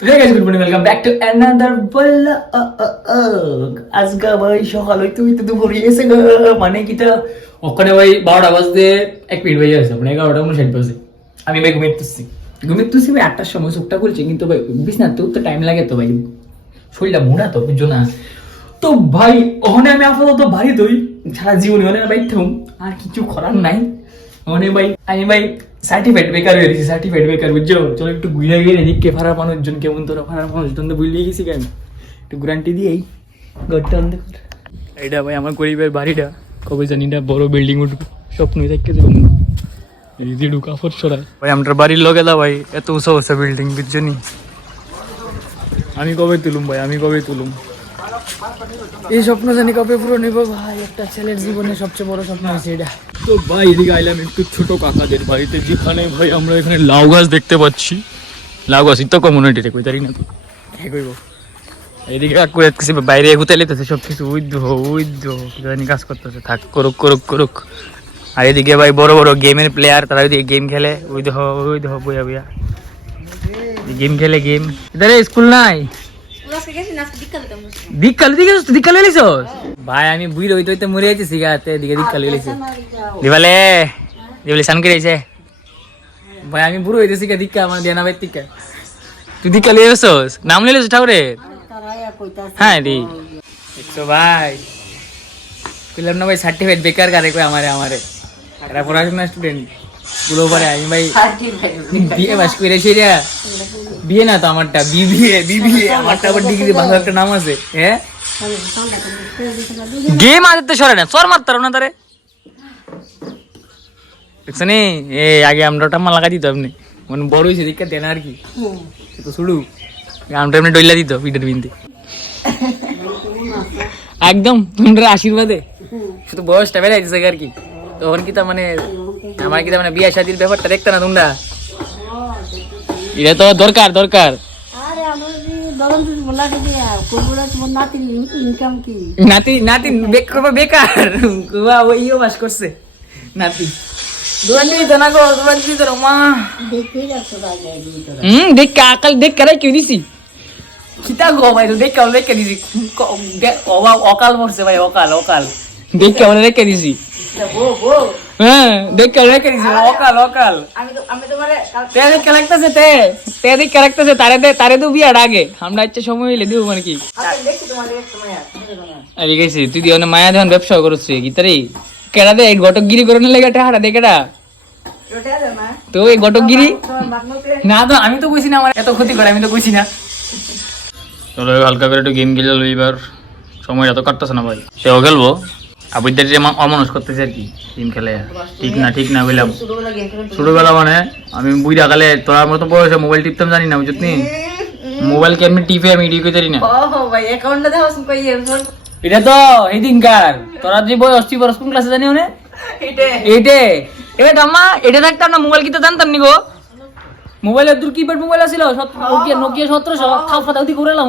Hey guys, good morning. Welcome back to another vlog. আজকে ভাই সকাল হইতে হইতে দুপুর হয়ে গেছে গো। মানে কিটা ওখানে ভাই 12টা বাজতে 1 মিনিট হয়ে গেছে, মানে 11টা 59 বাজে। আমি ভাই ঘুমিয়েছি ভাই 8টার সময় চোখটা খুলছি, কিন্তু ভাই বিছানাতে উঠতে টাইম লাগে তো ভাই, শরীরটা মোটা তো বুঝছো না। তো ভাই ওখানে আমি আপাতত বাড়ি দই সারা জীবনে মানে ভাই থাকুম, আর কিছু করার নাই। মানে ভাই আমি ভাই সার্টিফাইড বেকার হয়ে গেছি, সার্টিফাইড বেকার বুঝছো। চলো একটু ঘুরে গিয়ে এদিকে ফারার মানুষজন কেমন, তোরা ফারার মানুষজন তো ভুলিয়ে গেছি কেন, একটু গ্যারান্টি দিয়েই ঘরটা অন্ধ কর। এইটা ভাই আমার গরিবের বাড়িটা, কবে জানি না বড় বিল্ডিং উঠবো, স্বপ্ন দেখতে যাবো। এই যে কাপড় সরাই ভাই আমার বাড়ির লগে দা ভাই, এত উঁচা উঁচা বিল্ডিং বুঝছো নি। আমি কবে তুলুম ভাই, আমি কবে তুলুম এই স্বপ্ন, জানি কবে পুরো নেবো ভাই। একটা ছেলের জীবনে সবচেয়ে বড় স্বপ্ন আছে এটা। তো ভাই এদিকে আইলাম একটু ছোট কাকাদের বাড়িতে, যেখানে ভাই আমরা এখানে লাউ গাছ দেখতে পাচ্ছি। লাউ গাছ তো কমিউনিটিতে কই তারি না তো কে কইব। এদিকে কাকু দেখতেছি বাইরে এগুতে লেতেছে সব কিছু, উইদ্ধ জানি কাজ করতেছে, থাক করুক করুক করুক। আর এদিকে ভাই বড় বড় গেমের প্লেয়ার, তারা ওইদিকে গেম খেলে, উইদ্ধ বইয়া বইয়া গেম খেলে। গেম এদের স্কুল নাই ভাই, আমি বুড়ি হইতে হইতে মরে যাইতেছি গাতে, দিকে দীক্ষা লইছি দিবালে দিবালে সান করে আইছে ভাই। আমি বুড়ো হইতেছি কে দীক্ষা আমার দেনা ভাই টিকা। তুই দীক্ষা লইয়ে গেছস, নাম লইলেছ ঠাকুরে? হ্যাঁ রে দেখছো ভাই, কইলাম না ভাই সার্টিফাইড বেকার কারে কই আমারে এরা পড়াশোনা স্টুডেন্ট গুলো পরে। আমি ভাই বিএ পাস করেছি রে, বিয়ে না তো আমারটা বিবিএ আমারটা আবার ডিগ্রি ভালো একটা নাম আছে। হ্যাঁ গেম আদতে সরে না, চর মারতার না তারে দেখছো নি। আগে আমরা টাম্মা লাগা দিত, আপনি মানে বড় হয়েছে দীক্ষা দেন আর কি, তো শুরু আমরা এমনি ডইলা দিত পিঠের বিনতে একদম তোমরা আশীর্বাদে। শুধু বয়সটা বেড়ে যাইতেছে আর কি, তখন কি তার মানে আমার কি তার মানে বিয়ে শাদির ব্যাপারটা দেখতে না তোমরা। এটা তো দরকার নাতি নাতি বেকার ওইও বাস করছে নাতি। অকাল মরছে ভাই, অকাল দেখে রেখে দিছি। হ্যাঁ দেখে রেখে দিছি, অকাল লাগতেছে তারে তো বিয়ার আগে আমরা ইচ্ছা সময় হইলে দিব মানে কি। তুই দিয়ে মায়া যখন ব্যবসা করছে কি তারে কেডা দে ঘটকগিরি করে লেগে টাকা দে কেডা তো এই ঘটকগিরি না তো আমি তো কইছি না আমার এত ক্ষতি করে, আমি তো কইছি না। চলো হালকা করে একটু গেম খেলে এবার, সময় এত কাটতেছে না ভাই। সেও খেলবো আবিদের যে অমানুষ করতেছে আর কি, গেম খেলে ঠিক না বললাম। ছোটবেলা মানে আমি বুঝা গেলে তোর মতো বয়সে মোবাইল টিপতাম জানি না বুঝত নি, মোবাইল কেমনি টিপে আমি এডিও করি না। এটা তো এই দিনকার তোরা যে বই 80 বছর কোন ক্লাসে জানি ওনে এইটে এবার দাম্মা এটা থাকতাম না, মোবাইল কিনতে জানতাম নি গো। মোবাইলের দূর কিপ্যাড মোবাইল আছিল নোকিয়া 1700 খাও ফাটাউতি করেলাম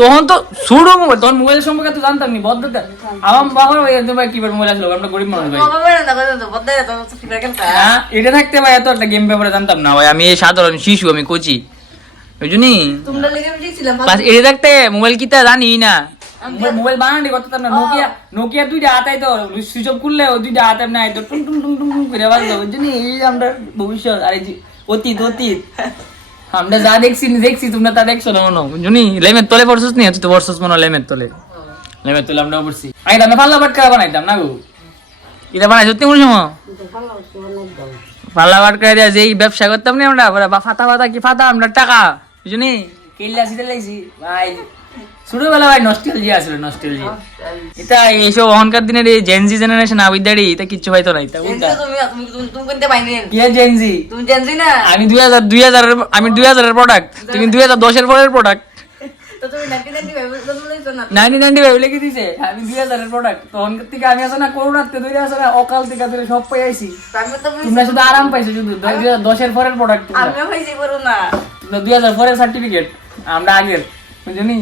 তখন তো ছোট মোবাইল, তখন মোবাইলের সম্পর্কে তো জানতাম নি বদ্ধতা। আমার বাবার ভাই কিপ্যাড মোবাইল আছিল, আমরা গরিব মানুষ ভাই। এটা থাকতে ভাই এত একটা গেম ব্যাপারে জানতাম না ভাই, আমি সাধারণ শিশু, আমি কোচি বুঝুনি। এটা থাকতে মোবাইল কিতা জানি না, মোবাইল বানানি করতাম না। নোকিয়া দুইটা হাতাই তো সুইচ অফ করলে ও দুইটা হাতে নাই তো টুং টুং টুং টুং করে বাজতো বুঝুনি। এই আমরা ভবিষ্যৎ আর অতীত আমরা যা দেখছি তোমরা তা দেখছো না মনে বুঝুনি। লেমের তলে পড়ছিস নি, তুই তো পড়ছিস মনে লেমের তলে আমরা পড়ছি। আগে আমরা পাল্লা বাটকা বানাইতাম না গো, এটা বানাই সত্যি মনে সময় পাল্লা বাটকা দিয়ে যেই ব্যবসা করতাম না আমরা, ফাতা কি ফাতা আমরা টাকা বুঝুনি কেল্লা সিতে লাগছি ভাই। ছোটবেলা ভাই নস্টালজিয়া আসলে নস্টালজিয়া। এটা এইসব অহংকার দিনের এই জেনজি জেনারেশন আবিদারি এটা কিচ্ছু পাইতো না। এটা আমি 2000 এর প্রোডাক্ট, তুমি 2010 এর পরের প্রোডাক্ট। 1995 লিখে দিছে, আমি 2000 এর প্রোডাক্ট। তখন থেকে আমি আসলে না করোনাতে ধরে আসলে না অকাল থেকে ধরে সব পাই আইছি। তোমরা শুধু আরাম পাইছো, শুধু 2010 এর পরের প্রোডাক্ট। আমিও পাইছি করোনা 2000 পরের সার্টিফিকেট, আমরা আগের বুঝুনি।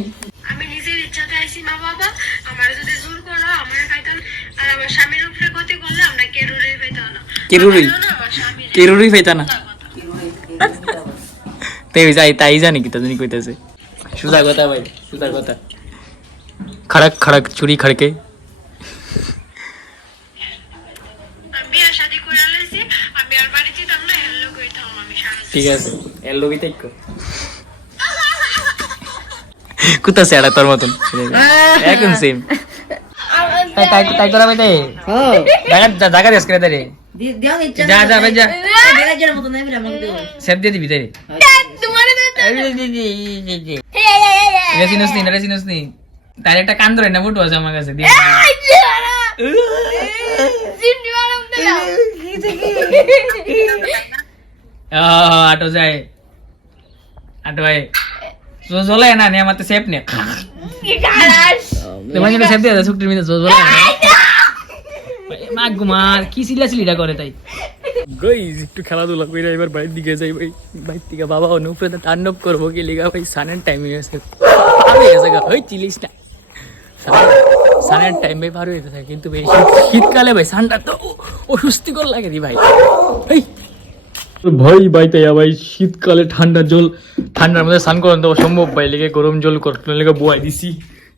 আমি নিজের ইচ্ছাতে আইছি, মা বাবা আমার যদি জোর করো আমার পাইতাম, আর আমার স্বামীর উপরে গতি করলে আমরা কেরুরি পাইতাম না। কেরুরি পাইতা না তাই জানি কি তাই কইতেছে সুজা কথা ভাই সুজা কথা খড়ক খড়ক চুরি খড়কে ঠিক আছে এর লোকই তাই কুতা সেড়া তোর মতন একদম সেম তাই করা ভাই তাই জায়গা দেশ করে তাই যা যা ভাই যা সেভ দিয়ে দিবি তাই রেসিনোস নি তার একটা কান ধরে না ফুটো আছে আমার কাছে দিয়ে আটো যায় আটো ভাই জলে না নে আমার তো সেফ নে তোমার জন্য সেফ দিয়ে সুক্তির মধ্যে জলে মা গুমার কি সিলাসিলিটা করে তাই গাইস একটু খেলাধুলা করে এবার বাড়ির দিকে যাই ভাই বাইর থেকে বাবা অনুপ্রে তাণ্ডব করবো কি লিগা ভাই সানের টাইম হয়ে গেছে পার হয়ে গেছে ওই চিলিস না সানের টাইম ভাই পার হয়ে থাকে কিন্তু ভাই শীতকালে ভাই সানটা তো অস্বস্তিকর লাগে রে ভাই এই ভাই বাইতে ভাই শীতকালে ঠান্ডা জল ঠান্ডার মধ্যে স্নান করেন তো সম্ভব ভাই লেগে গরম জল করতে লেগে বয়াই দিছি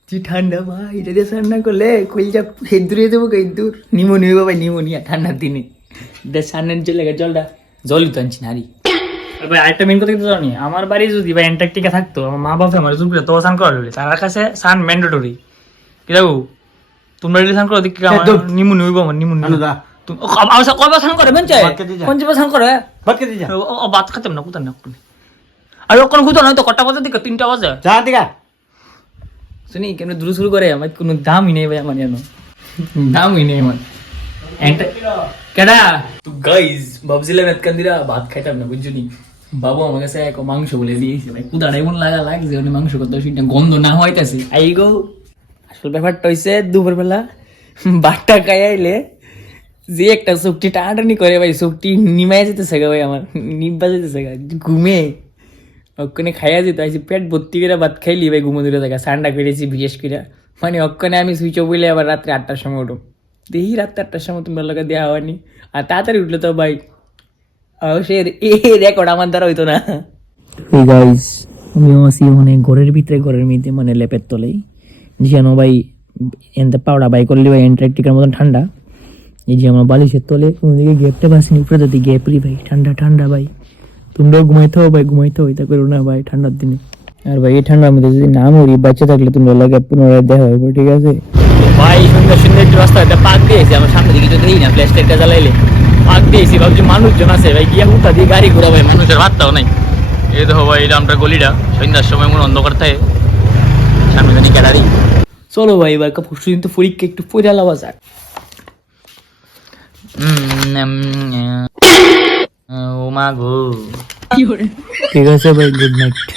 যে ঠান্ডা ভাই এটা দিয়ে স্নান না করলে কইলটা হেদুরে দেবো কিন্তু নিমোনিয়া হইব ভাই নিমোনিয়া ঠান্ডার দিনে স্নানের জলটা জলই তো আনছি নারী ভাই আরেকটা মেন কথা কিন্তু জানি আমার বাড়ি যদি ভাই অ্যান্টার্কটিকা থাকতো আমার মা বাবা আমার জুন তো স্নান করা হলে তার কাছে স্নান ম্যান্ডেটরি কি যাবো তোমরা স্নান করো দেখি নিমোনিয়া হইব আমার নিমোনিয়া কয়বার স্নান করে বেঞ্চে পঞ্চবার স্নান করে ভাত খাতাম না কোথায় না আর ওখানে খুঁজো নয় তো কটা বাজে দিকে 3টা বাজে যা দিকা শুনি কেমন দূর শুরু করে আমার কোনো দামই নেই ভাই আমার জানো দামই নেই আমার কেডা তো গাইস ভাবছিলাম এতকান্দিরা ভাত খাইতাম না বুঝছনি বাবু আমার কাছে এক মাংস বলে দিয়েছে ভাই কুদাটা এমন লাগছে মানে মাংস কত সেটা গন্ধ না হইতাছে আই গো আসল ব্যাপারটা হইছে দুপুরবেলা বাটটা খাইলে যে একটা শক্তি টানাটানি করে ভাই শক্তি নিমাই যেতেছে গা ভাই আমার নিব্বা যেতেছে গা ঘুমে ওখানে খাইয়া যেত আইসি পেট ভর্তি করে ভাত খাইলি ভাই ঘুমো দূরে থাকা ঠান্ডা করেছি বিশেষ করে মানে ওখানে আমি সুইচ অফ হইলে আবার রাত্রে 8টার সময় উঠো দেখি রাত্রে 8টার সময় তোমার লোকে দেওয়া হয়নি আর তাড়াতাড়ি উঠলো তো ভাই সে রেকর্ড আমার দ্বারা হইতো না গাইস আমি আসি মানে ঘরের ভিতরে ঘরের মধ্যে মানে লেপের তলেই যেন ভাই এনতে পাউডা বাই করলি ভাই অ্যান্টার্কটিকার মতন ঠান্ডা এই যে আমার বালিশের তলে কোনো দিকে গ্যাপটা বাসিনি উপরে যদি গ্যাপরি ভাই ঠান্ডা ঠান্ডা ভাই তোমরাও ঘুমাইতে হো ভাই ঘুমাইতে হো এটা করো না ভাই ঠান্ডার দিনে আর ভাই এই ঠান্ডার মধ্যে যদি না মরি বাচ্চা থাকলে তোমরা লাগে পুনরায় দেখা হবে ঠিক আছে ভাই সুন্দর সুন্দর একটু রাস্তাটা পাক দিয়েছি আমার সামনে দিকে যদি না ফ্ল্যাশ লাইটটা জ্বালাইলে পাক দিয়েছি ভাবছি মানুষজন আছে ভাই গিয়া উঠা দিয়ে গাড়ি ঘোরা ভাই মানুষের ভাতটাও নাই এই দেখো ভাই এটা আমরা গলিটা সন্ধ্যার সময় মনে অন্ধকার থাকে সামনে জানি গ্যালারি চলো ভাই এবার পরশুদিন তো পরীক্ষা একটু পড়ে আলাবা যাক ও মা গো ঠিক আছে ভাই গুড নাইট